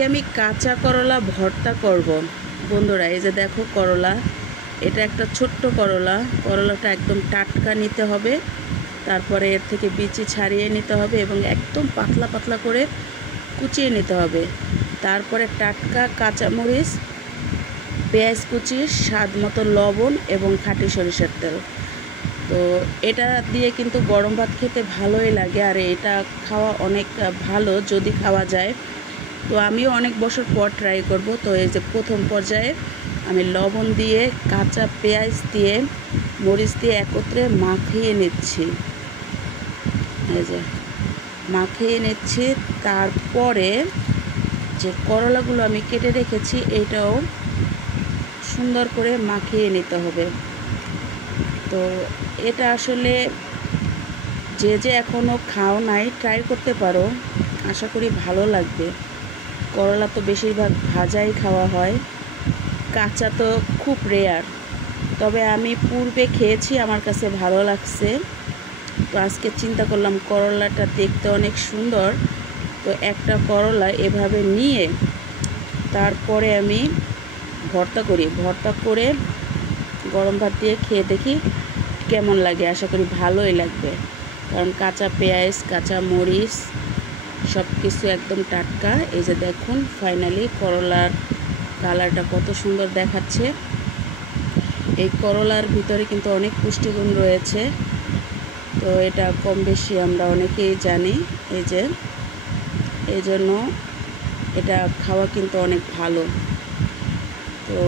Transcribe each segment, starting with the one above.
আজকে আমি কাঁচা করলা ভর্তা করব বন্ধুরা। এই যে দেখো করলা, এটা একটা ছোট্ট করলা। করলাটা একদম টাটকা নিতে হবে, তারপরে এর থেকে বিচি ছাড়িয়ে নিতে হবে এবং একদম পাতলা পাতলা করে কুচিয়ে নিতে হবে। তারপরে টাটকা কাঁচামরিচ, পেঁয়াজ কুচি, স্বাদ মতো লবণ এবং খাঁটি সরিষার তেল। তো এটা দিয়ে কিন্তু গরম ভাত খেতে ভালোই লাগে, আর এটা খাওয়া অনেক ভালো যদি খাওয়া যায়। তো আমিও অনেক বছর পর ট্রাই করব। তো এই যে প্রথম পর্যায়ে আমি লবণ দিয়ে, কাঁচা পেঁয়াজ দিয়ে, মরিচ দিয়ে একত্রে মাখিয়ে নিচ্ছি। এই যে মাখিয়ে নিচ্ছি। তারপরে যে করলাগুলো আমি কেটে রেখেছি এটাও সুন্দর করে মাখিয়ে নিতে হবে। তো এটা আসলে যে এখনও খাও নাই ট্রাই করতে পারো, আশা করি ভালো লাগবে। করলা তো বেশিরভাগ ভাজাই খাওয়া হয়, কাঁচা তো খুব রেয়ার। তবে আমি পূর্বে খেয়েছি, আমার কাছে ভালো লাগছে। তো আজকে চিন্তা করলাম করলাটা দেখতে অনেক সুন্দর, তো একটা করলা এভাবে নিয়ে তারপরে আমি ভর্তা করি। ভর্তা করে গরম ভাত দিয়ে খেয়ে দেখি কেমন লাগে। আশা করি ভালোই লাগবে, কারণ কাঁচা পেঁয়াজ, কাঁচা মরিচ সব কিছু একদম টাটকা। এই যে দেখুন ফাইনালি করলার কালারটা কত সুন্দর দেখাচ্ছে। এই করলার ভিতরে কিন্তু অনেক পুষ্টিগুণ রয়েছে, তো এটা কম বেশি আমরা অনেকেই জানি। এই জন্য এটা খাওয়া কিন্তু অনেক ভালো। তো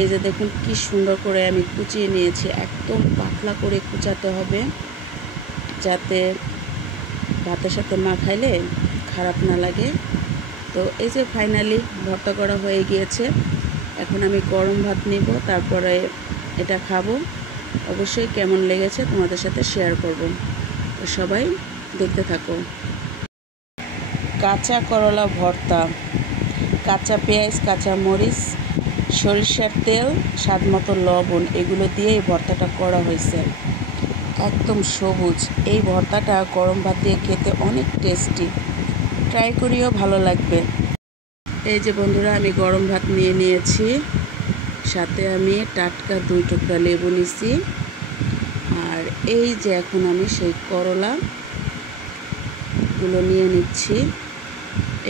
এই যে দেখুন কি সুন্দর করে আমি কুচিয়ে নিয়েছি। একদম পাতলা করে কুচাতে হবে, যাতে ভাতের সাথে মাখাইলে খারাপ না লাগে। তো এই যে ফাইনালি ভর্তা করা হয়ে গিয়েছে। এখন আমি গরম ভাত নিব, তারপরে এটা খাবো। অবশ্যই কেমন লেগেছে তোমাদের সাথে শেয়ার করব। তো সবাই দেখতে থাকো। কাঁচা করলা ভর্তা, কাঁচা পেঁয়াজ, কাঁচা মরিচ, সরিষার তেল, স্বাদ মতো লবণ, এগুলো দিয়ে এই ভর্তাটা করা হয়েছে। একদম সবুজ। এই ভর্তাটা গরম ভাত দিয়ে খেতে অনেক টেস্টি, ট্রাই করিও ভালো লাগবে। এই যে বন্ধুরা আমি গরম ভাত নিয়ে নিয়েছি, সাথে আমি টাটকা 2 টুকরা লেবু নিছি। আর এই যে এখন আমি সেই করলাগুলো নিয়ে নিচ্ছি,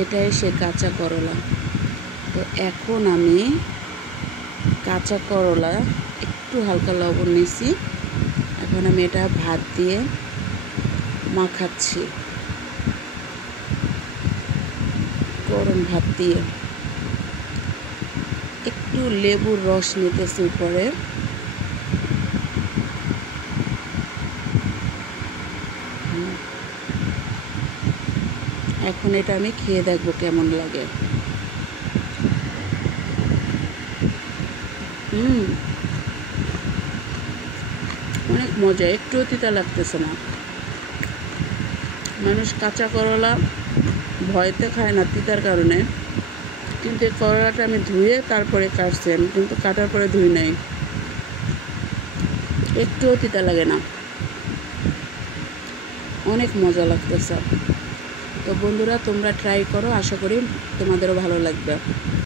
এটাই সে কাঁচা করলা। তো এখন আমি কাঁচা করলা একটু হালকা লবণ নিছি, এখন আমি এটা ভাত দিয়ে মাখাচ্ছি, গরম ভাত দিয়ে। একটু লেবুর রস নিতেছি উপরে। এখন এটা আমি খেয়ে দেখবো কেমন লাগে। অনেক মজা, একটু তিতা লাগতেছে না। মানুষ কাঁচা করলা ভয়তে খায় না তিতার কারণে, কিন্তু এই করলাটা আমি ধুয়ে তারপরে কাটছি। আমি কিন্তু কাটার পরে ধুই নাই, একটুও তিতা লাগে না, অনেক মজা লাগতেছে। তো বন্ধুরা তোমরা ট্রাই করো, আশা করি তোমাদেরও ভালো লাগবে।